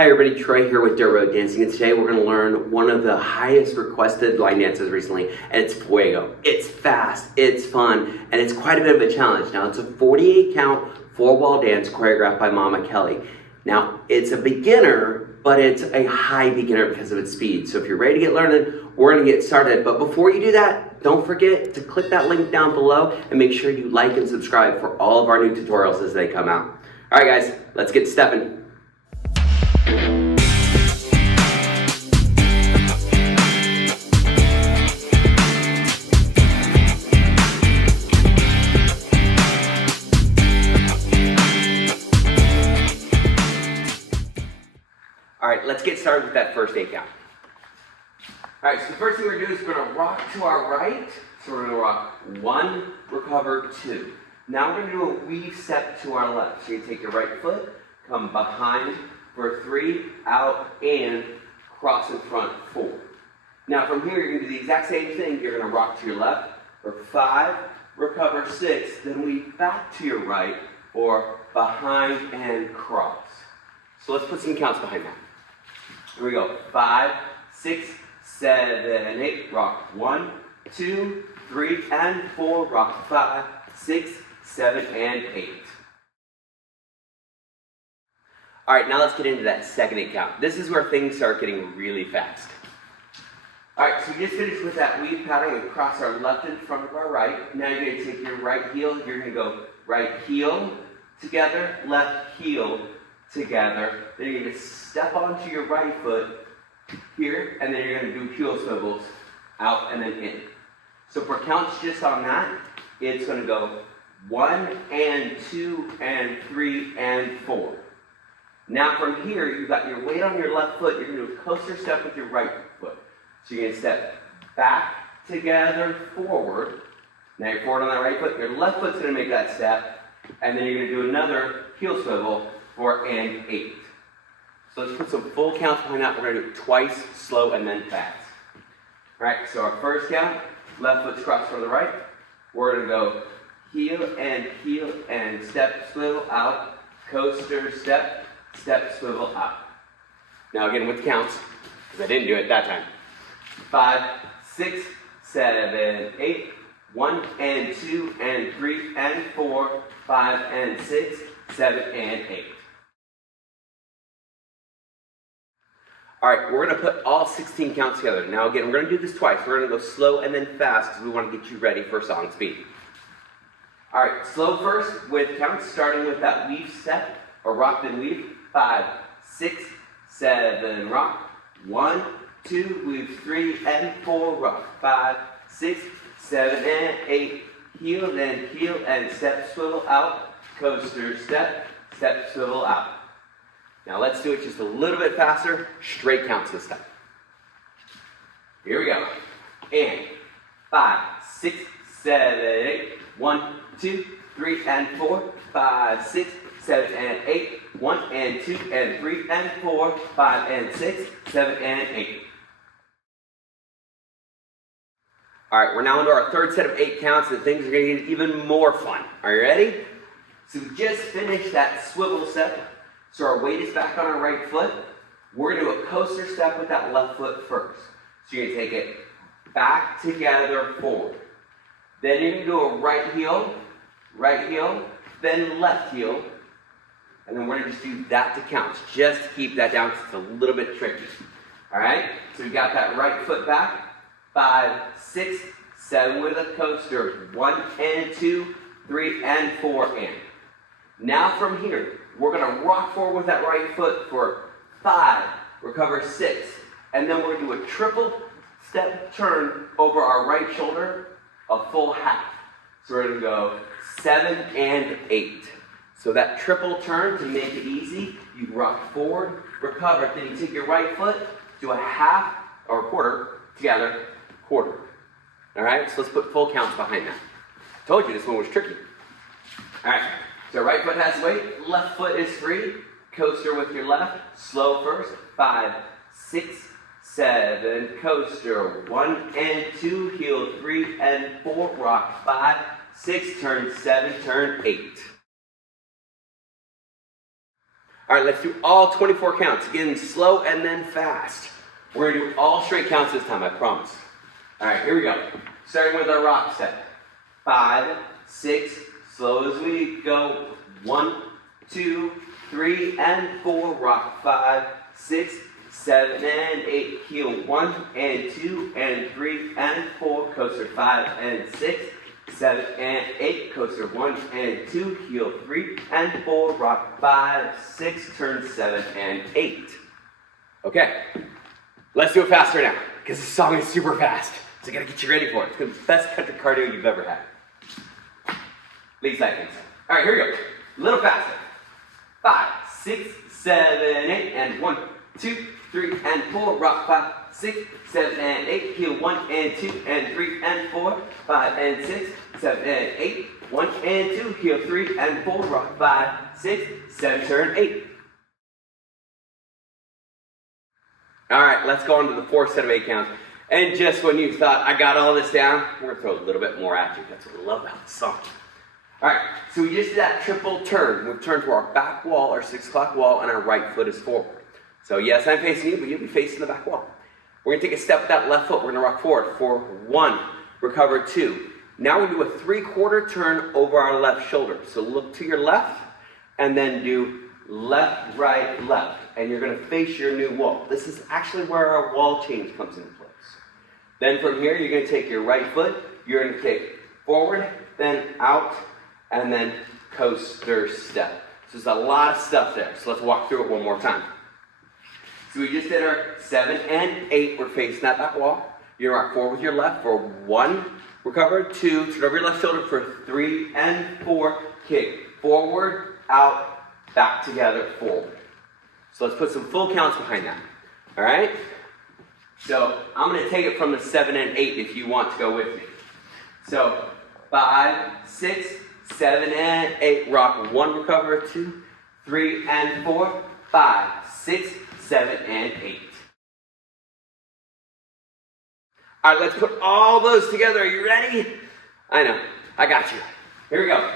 Hi everybody, Troy here with Dirt Road Dancing, and today we're going to learn one of the highest requested line dances recently, and it's Fuego. It's fast, it's fun, and it's quite a bit of a challenge. Now it's a 48 count, 4-wall dance choreographed by Mama Kelley. Now it's a beginner, but it's a high beginner because of its speed. So if you're ready to get learning, we're going to get started. But before you do that, don't forget to click that link down below and make sure you like and subscribe for all of our new tutorials as they come out. All right guys, let's get stepping. All right, let's get started with that first 8 count. All right, so the first thing we're going to do is we're going to rock to our right. So we're going to rock 1, recover 2. Now we're going to do a weave step to our left. So you take your right foot, come behind for 3, out, and cross in front, 4. Now from here, you're going to do the exact same thing. You're going to rock to your left for 5, recover 6, then weave back to your right for behind and cross. So let's put some counts behind that. Here we go. 5, 6, 7, 8. Rock 1, 2, 3, and 4. Rock 5, 6, 7, and 8. All right, now let's get into that second 8 count. This is where things start getting really fast. All right, so we just finished with that weave pattern. We cross our left in front of our right. Now you're going to take your right heel. You're going to go right heel together, left heel together. Then you're going to step onto your right foot here, and then you're going to do heel swivels out and then in. So for counts just on that, it's going to go 1 and 2 and 3 and 4. Now from here, you've got your weight on your left foot. You're going to do a coaster step with your right foot. So you're going to step back together, forward. Now you're forward on that right foot. Your left foot's going to make that step, and then you're going to do another heel swivel 4 and 8. So let's put some full counts behind that. We're going to do it twice, slow, and then fast. All right, so our first count, left foot's crossed from the right. We're going to go heel, and step, swivel out, coaster, step, swivel out. Now again with counts, because I didn't do it that time. 5, 6, 7, 8, 1 and 2 and 3 and 4, 5 and 6, 7 and 8. All right, we're going to put all 16 counts together. Now again, we're going to do this twice. We're going to go slow and then fast because we want to get you ready for song speed. All right, slow first with counts, starting with that weave step, or rock then weave. 5, 6, 7, rock. 1, 2, weave 3 and 4, rock. 5, 6, 7, and 8. Heel, then heel, and step, swivel out. Coaster, step, swivel out. Now let's do it just a little bit faster, straight counts this time. Here we go. And 5, 6, 7, 8. 1, 2, 3, and 4. 5, 6, 7, and 8. 1 and 2 and 3 and 4. 5 and 6, 7 and 8. All right, we're now into our third set of 8 counts, and things are going to get even more fun. Are you ready? So we just finished that swivel step. So our weight is back on our right foot. We're going to do a coaster step with that left foot first. So you're going to take it back together, forward. Then you're going to do a right heel, then left heel. And then we're going to just do that to counts. Just to keep that down because it's a little bit tricky. All right? So we've got that right foot back. 5, 6, 7 with a coaster. 1 and 2, 3 and 4 and. Now from here, we're going to rock forward with that right foot for 5, recover 6, and then we're going to do a triple step turn over our right shoulder, a full half. So we're going to go 7 and 8. So that triple turn, to make it easy, you rock forward, recover, then you take your right foot, do a half or a quarter together, quarter. All right, so let's put full counts behind that. Told you this one was tricky. All right. So right foot has weight, left foot is free. Coaster with your left, slow first. 5, 6, 7, coaster. 1 and 2, heel 3 and 4, rock 5, 6, turn 7, turn 8. All right, let's do all 24 counts. Again, slow and then fast. We're gonna do all straight counts this time, I promise. All right, here we go. Starting with our rock step. 5, 6, slow as we go. 1, 2, 3, and 4. Rock 5, 6, 7, and 8. Heel 1 and 2 and 3 and 4. Coaster 5 and 6, 7 and 8. Coaster 1 and 2. Heel 3 and 4. Rock 5, 6. Turn 7 and 8. Okay, let's do it faster now because this song is super fast. So I gotta get you ready for it. It's the best country cardio you've ever had. At least I think so. All right, here we go. A little faster. 5, 6, 7, 8, and 1, 2, 3, and 4. Rock 5, 6, 7, and 8. Heel 1 and 2 and 3 and 4. 5 and 6, 7 and 8. 1 and 2. Heel 3 and 4. Rock 5, 6, 7, turn 8. All right, let's go on to the 4th set of 8 counts. And just when you thought I got all this down, we're gonna throw a little bit more at you. That's what I love about the song. All right, so we just did that triple turn. We've turned to our back wall, our 6 o'clock wall, and our right foot is forward. So yes, I'm facing you, but you'll be facing the back wall. We're gonna take a step with that left foot. We're gonna rock forward for 1, recover 2. Now we do a 3/4 turn over our left shoulder. So look to your left, and then do left, right, left. And you're gonna face your new wall. This is actually where our wall change comes into place. Then from here, you're gonna take your right foot, you're gonna kick forward, then out, and then coaster step. So there's a lot of stuff there. So let's walk through it one more time. So we just did our 7 and 8. We're facing that back wall. You're gonna rock forward with your left for 1, recover 2, turn over your left shoulder for 3 and 4, kick forward, out, back together, forward. So let's put some full counts behind that. All right? So I'm gonna take it from the 7 and 8 if you want to go with me. So 5, 6, 7 and 8, rock 1, recover 2, 3 and 4, 5, 6, 7 and 8. All right, let's put all those together. Are you ready? I know, I got you. Here we go.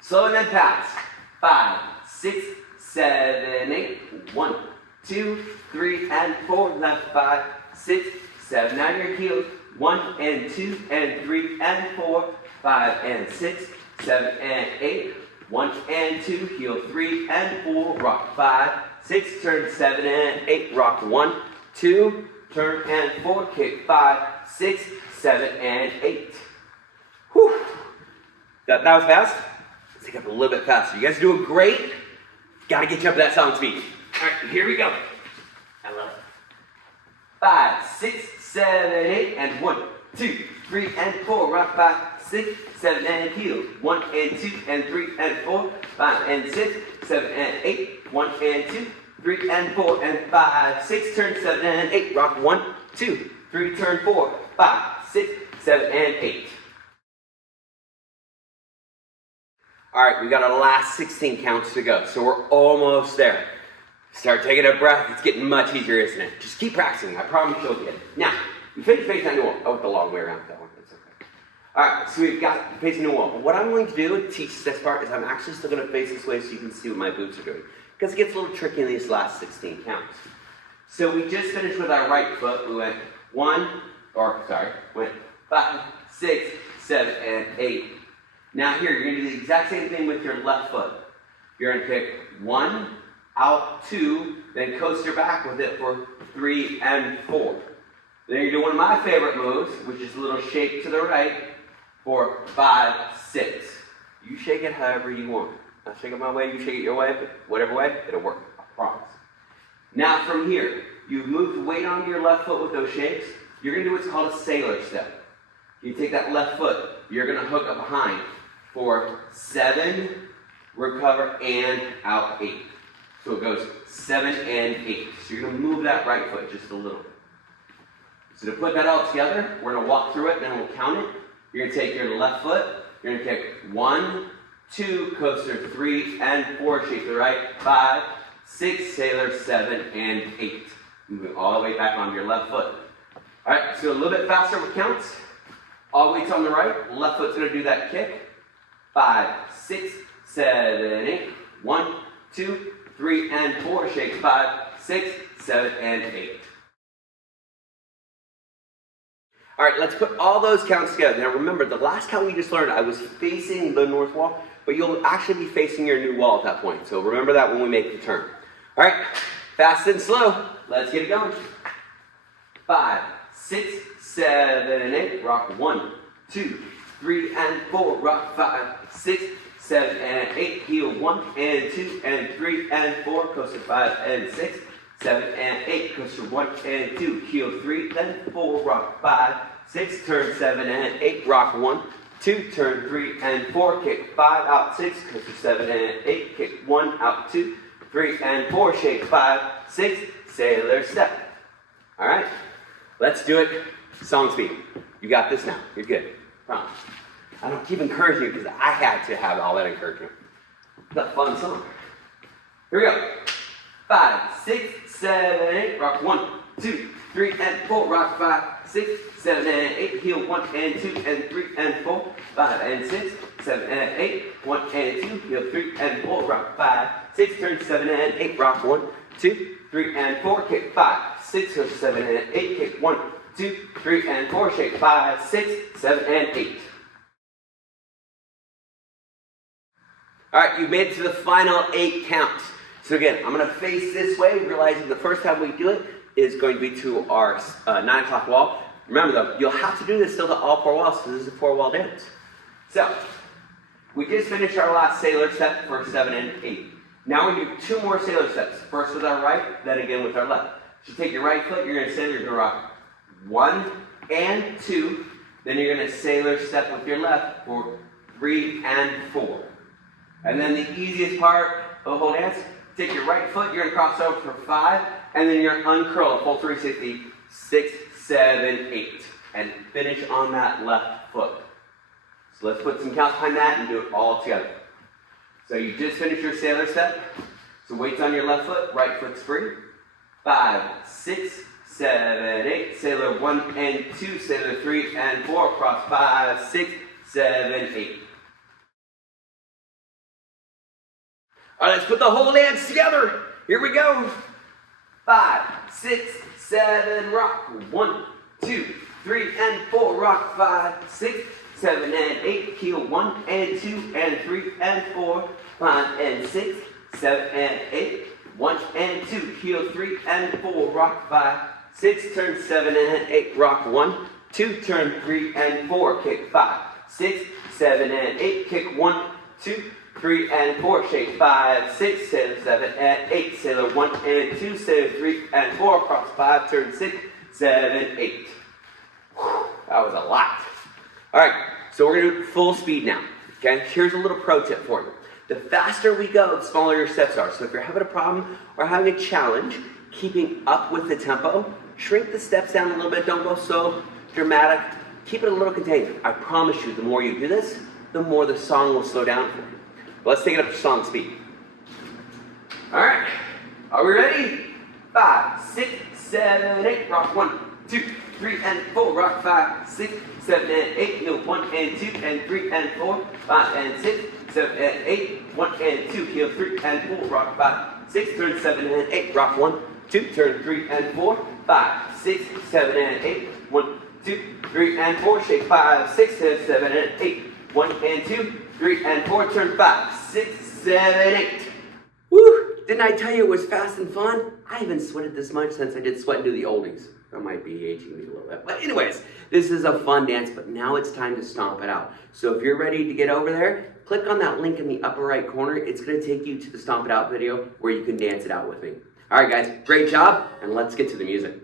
Slow and then fast. 5, 6, 7, 8. 1, 2, 3 and 4. Left 5, 6, 7. Now your heels. 1 and 2 and 3 and 4. 5 and 6, 7 and 8. 1 and 2. Heel 3 and 4. Rock 5, 6. Turn 7 and 8. Rock 1, 2. Turn and 4. Kick 5, 6, 7 and 8. Whew. That was fast? Let's take it up a little bit faster. You guys are doing great. Gotta get you up to that song speed. All right, here we go. I love it. 5, 6, 7, 8, and 1, 2, 3, and 4. Rock 5, 6, 7, and heel. 1 and 2 and 3 and 4. 5 and 6, 7 and 8. 1 and 2, 3 and 4 and 5, 6. Turn 7 and 8. Rock 1, 2, 3. Turn 4, 5, 6, 7 and 8. All right, we got our last 16 counts to go, so we're almost there. Start taking a breath. It's getting much easier, isn't it? Just keep practicing. I promise you'll get it. Now, we finished facing that new wall. Oh, the long way around that one. That's okay. All right, so we've got facing the new wall. What I'm going to do to teach this part is I'm actually still going to face this way so you can see what my boots are doing, because it gets a little tricky in these last 16 counts. So we just finished with our right foot. We went 5, 6, 7, and 8. Now here, you're going to do the exact same thing with your left foot. You're going to kick 1, out 2, then coaster back with it for 3 and 4. Then you're doing one of my favorite moves, which is a little shake to the right for 5, 6. You shake it however you want. I shake it my way, you shake it your way, but whatever way, it'll work. I promise. Now from here, you've moved the weight onto your left foot with those shakes. You're going to do what's called a sailor step. You take that left foot, you're going to hook up behind for 7, recover, and out 8. So it goes 7 and 8. So you're going to move that right foot just a little bit. So to put that all together, we're going to walk through it, and then we'll count it. You're going to take your left foot, you're going to kick 1, 2, coaster 3 and 4, shake the right, 5, 6, sailor, 7 and 8. Moving all the way back onto your left foot. All right, so a little bit faster with counts. All weights on the right, left foot's going to do that kick. 5, 6, 7, 8. 1, 2, 3 and 4, shake 5, 6, 7, and 8. All right, let's put all those counts together. Now remember, the last count we just learned, I was facing the north wall, but you'll actually be facing your new wall at that point. So remember that when we make the turn. All right, fast and slow. Let's get it going. 5, 6, 7, and 8. Rock 1, 2, 3, and 4. Rock 5, 6, 7, and 8. Heel 1 and 2 and 3 and 4. Coaster 5 and 6, 7 and 8. Coaster 1 and 2. Heel 3, then 4. Rock 5, 6. Turn 7 and 8. Rock 1, 2. Turn 3 and 4. Kick 5 out 6. Coaster 7 and 8. Kick 1 out 2. 3 and 4. Shake 5, 6. Sailor step. All right. Let's do it. Song speed. You got this now. You're good. Promise. I don't keep encouraging you because I had to have all that encouragement. It's a fun song. Here we go. 5, 6, 7, 8. Rock 1, 2, 3, and 4. Rock 5, 6, 7, and 8. Heel 1 and 2 and 3 and 4. 5 and 6, 7 and 8. 1 and 2. Heel 3 and 4. Rock 5, 6. Turn 7 and 8. Rock 1, 2, 3 and 4. Kick 5, 6, 7 and 8. Kick 1, 2, 3 and 4. Shake 5, 6, 7 and 8. All right, you've made it to the final 8 counts. So again, I'm going to face this way, realizing the first time we do it is going to be to our 9 o'clock wall. Remember though, you'll have to do this still to all 4 walls, because this is a 4 wall dance. So, we just finished our last sailor step for 7 and 8. Now we do 2 more sailor steps. First with our right, then again with our left. So take your right foot, you're going to sailor, you're going to rock 1 and 2. Then you're going to sailor step with your left for 3 and 4. And then the easiest part of the whole dance, take your right foot, you're going to cross over for 5, and then you're going to uncurl a full 360, 6, 7, 8, and finish on that left foot. So let's put some counts behind that and do it all together. So you just finished your sailor step. So weight's on your left foot, right foot's free. 5, 6, 7, 8. Sailor 1 and 2, sailor 3 and 4. Cross 5, 6, 7, 8. All right, let's put the whole dance together. Here we go. 5, 6, 7, rock. 1, 2, 3, and 4. Rock 5, 6, 7, and 8. Heel 1 and 2 and 3 and 4. 5 and 6, 7 and 8. 1 and 2. Heel 3 and 4. Rock 5, 6. Turn 7 and 8. Rock 1, 2. Turn 3 and 4. Kick 5, 6, 7 and 8. Kick 1, 2, 3 and 4. Shake 5, 6, sailor 7 and 8. Sailor 1 and 2, sailor 3 and 4. Cross 5, turn 6, 7, 8. Whew, that was a lot. All right, so we're going to do full speed now. Okay, here's a little pro tip for you. The faster we go, the smaller your steps are. So if you're having a problem or having a challenge keeping up with the tempo, shrink the steps down a little bit. Don't go so dramatic. Keep it a little contained. I promise you, the more you do this, the more the song will slow down for you. Let's take it up to song speed. All right, are we ready? 5, 6, 7, 8. Rock 1, 2, 3, and 4. Rock 5, 6, 7, and 8. Heel 1 and 2 and 3 and 4. 5 and 6, 7 and 8. 1 and 2. Heel 3 and 4. Rock 5, 6. Turn 7 and 8. Rock 1, 2. Turn 3 and 4. 5, 6, 7, and 8. 1, 2, 3 and 4. Shake 5, 6, 7, and 8. 1 and 2, 3 and 4. Turn 5, 6, 7, 8. Woo! Didn't I tell you it was fast and fun? I haven't sweated this much since I did Sweat and Do the Oldies. That might be aging me a little bit. But anyways, this is a fun dance, but now it's time to stomp it out. So if you're ready to get over there, click on that link in the upper right corner. It's going to take you to the Stomp It Out video where you can dance it out with me. All right, guys, great job, and let's get to the music.